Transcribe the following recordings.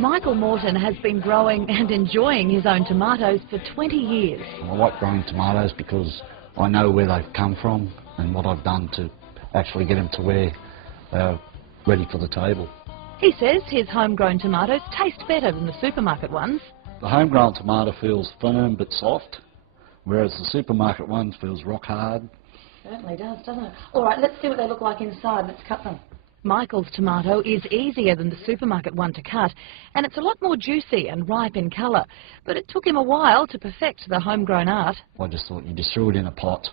Michael Morton has been growing and enjoying his own tomatoes for 20 years. I like growing tomatoes because I know where they've come from and what I've done to actually get them to where they're ready for the table. He says his homegrown tomatoes taste better than the supermarket ones. The homegrown tomato feels firm but soft, whereas the supermarket one feels rock hard. Certainly does, doesn't it? All right, let's see what they look like inside. Let's cut them. Michael's tomato is easier than the supermarket one to cut, and it's a lot more juicy and ripe in colour. But it took him a while to perfect the homegrown art. I just thought you just threw it in a pot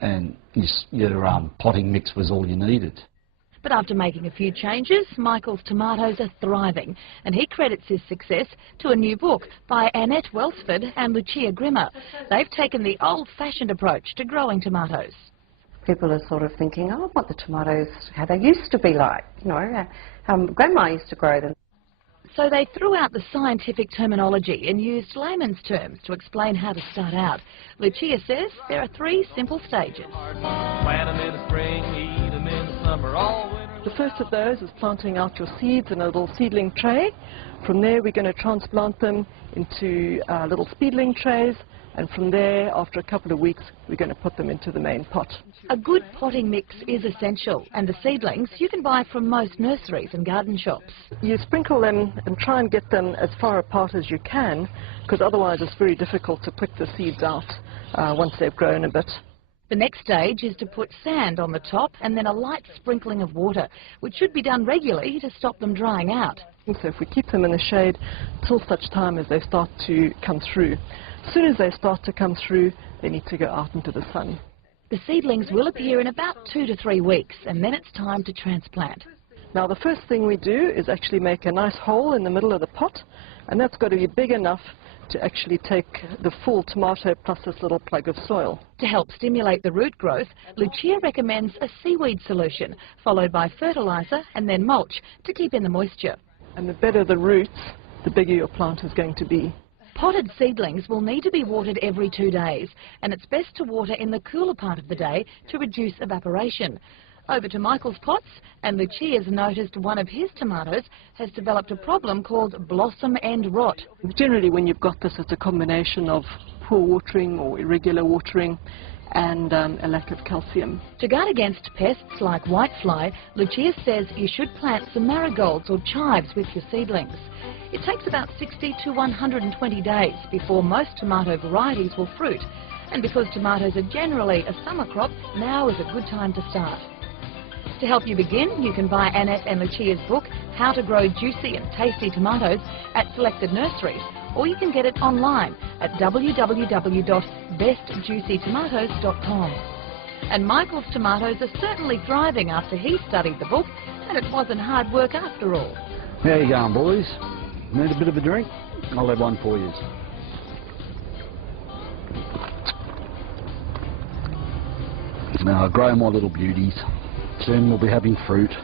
and your potting mix was all you needed. But after making a few changes, Michael's tomatoes are thriving, and he credits his success to a new book by Annette Welsford and Lucia Grimmer. They've taken the old-fashioned approach to growing tomatoes. People are sort of thinking, oh, I want the tomatoes how they used to be like, you know, how Grandma used to grow them. So they threw out the scientific terminology and used layman's terms to explain how to start out. Lucia says there are 3 simple stages. Plant them in the spring, eat them in the summer, all winter. The first of those is planting out your seeds in a little seedling tray. From there we're going to transplant them into little seedling trays, and from there, after a couple of weeks, we're going to put them into the main pot. A good potting mix is essential, and the seedlings you can buy from most nurseries and garden shops. You sprinkle them and try and get them as far apart as you can, because otherwise it's very difficult to pick the seeds out once they've grown a bit. The next stage is to put sand on the top and then a light sprinkling of water, which should be done regularly to stop them drying out. So if we keep them in the shade till such time as they start to come through. As soon as they start to come through, they need to go out into the sun. The seedlings will appear in about 2 to 3 weeks, and then it's time to transplant. Now the first thing we do is actually make a nice hole in the middle of the pot, and that's got to be big enough to actually take the full tomato plus this little plug of soil. To help stimulate the root growth, Lucia recommends a seaweed solution, followed by fertiliser and then mulch to keep in the moisture. And the better the roots, the bigger your plant is going to be. Potted seedlings will need to be watered every 2 days, and it's best to water in the cooler part of the day to reduce evaporation. Over to Michael's pots, and Lucia's noticed one of his tomatoes has developed a problem called blossom end rot. Generally when you've got this, it's a combination of poor watering or irregular watering and a lack of calcium. To guard against pests like whitefly, Lucia says you should plant some marigolds or chives with your seedlings. It takes about 60 to 120 days before most tomato varieties will fruit, and because tomatoes are generally a summer crop, now is a good time to start. To help you begin, you can buy Annette and Lucia's book, How to Grow Juicy and Tasty Tomatoes, at selected nurseries, or you can get it online at www.bestjuicytomatoes.com. And Michael's tomatoes are certainly thriving after he studied the book, and it wasn't hard work after all. How you going, boys? Need a bit of a drink? I'll have one for you. Now, grow my little beauties. Soon we'll be having fruit.